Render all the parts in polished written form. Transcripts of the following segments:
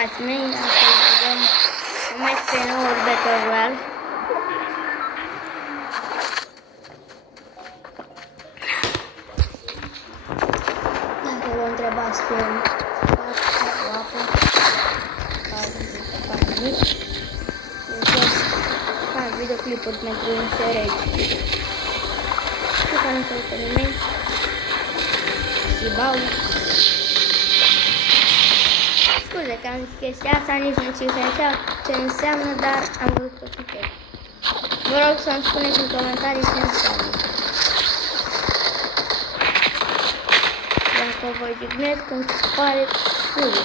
frații mei, astăzi jucăm un meci pe noul Battle Royale. Dacă vă întrebați pe apă, fac videoclipuri pentru înțelegi. Și ca nu se uită nimeni, Sibau. Scuze că am zis chestia asta, nici nu știu ce înseamnă, dar am văzut pe Twitter. Vă rog să-mi spuneți în comentarii ce înseamnă. Dacă vă jignesc, îmi pare scuze.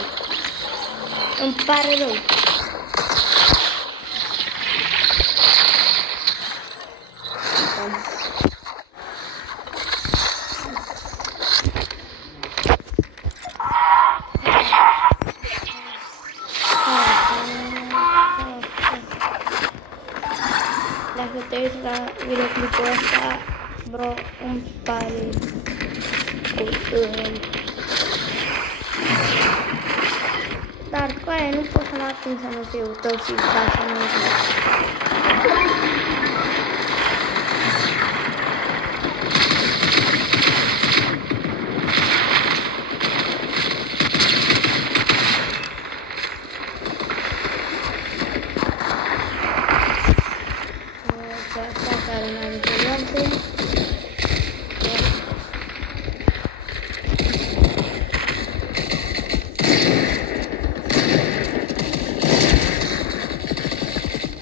Îmi pare rău. Dacă te uiți la videoclipul ăsta, bro, îmi pare dar cu aia nu pot să mă ating să nu fiu toxic sau să nu fiu.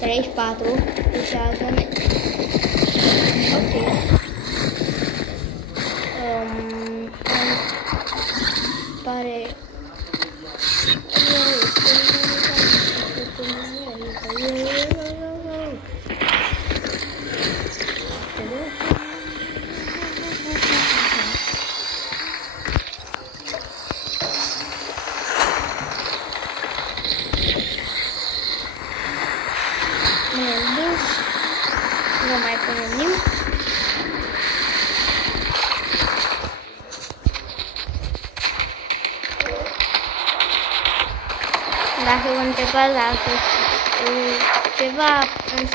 Três, quatro, puxada, ok. Pare. Nu mai punem nimic. Dacă vă întrebați dacă ceva în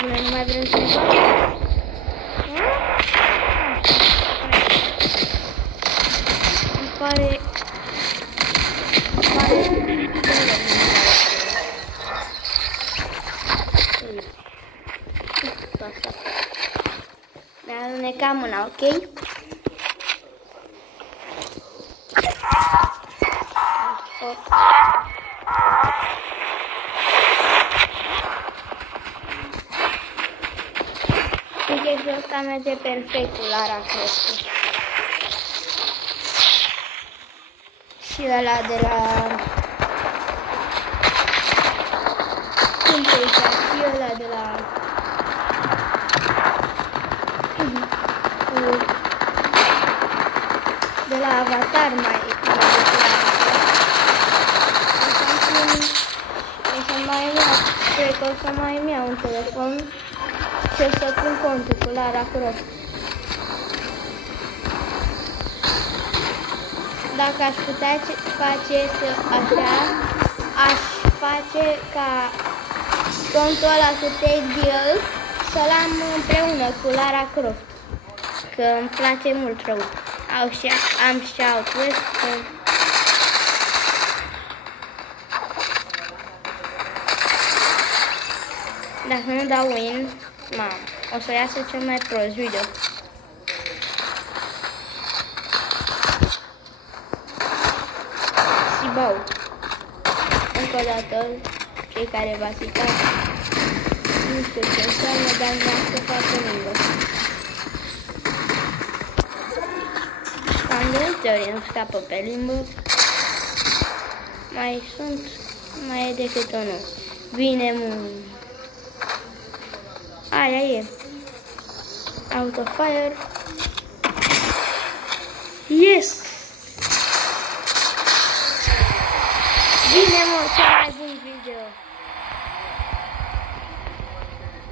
nu mai vrem să pare mi-a mâna, ok? Chestia asta merge perfect cu Lara Croft. Și ăla de la și ăla de la Avatar mai cred că o să mai îmi iau un telefon și o să pun contul cu Lara Croft. Dacă aș putea face așa, aș face ca contul ăla cu Tate Bills să-l am împreună cu Lara Croft, că îmi place mult rău. Am și Outlast. Dacă nu dau win, mamă, o să iasă cel mai prost video. Sibau. Încă o dată, cei care v-ați uitat, nu știu ce înseamnă, dar nu să facă limbă. Cam de multe ori îmi scapă pe limbă. Mai e decât unul. Vine mult. Aia e. Out of fire. Yes! Bine, mă, cel mai bun video.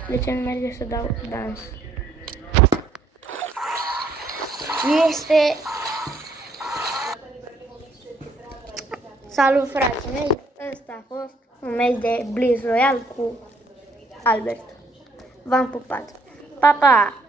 De ce nu merge să dau dans? Salut, frații mei! Ăsta a fost un meci de Blitz Royale cu Albert. V-am pupat! Pa, pa!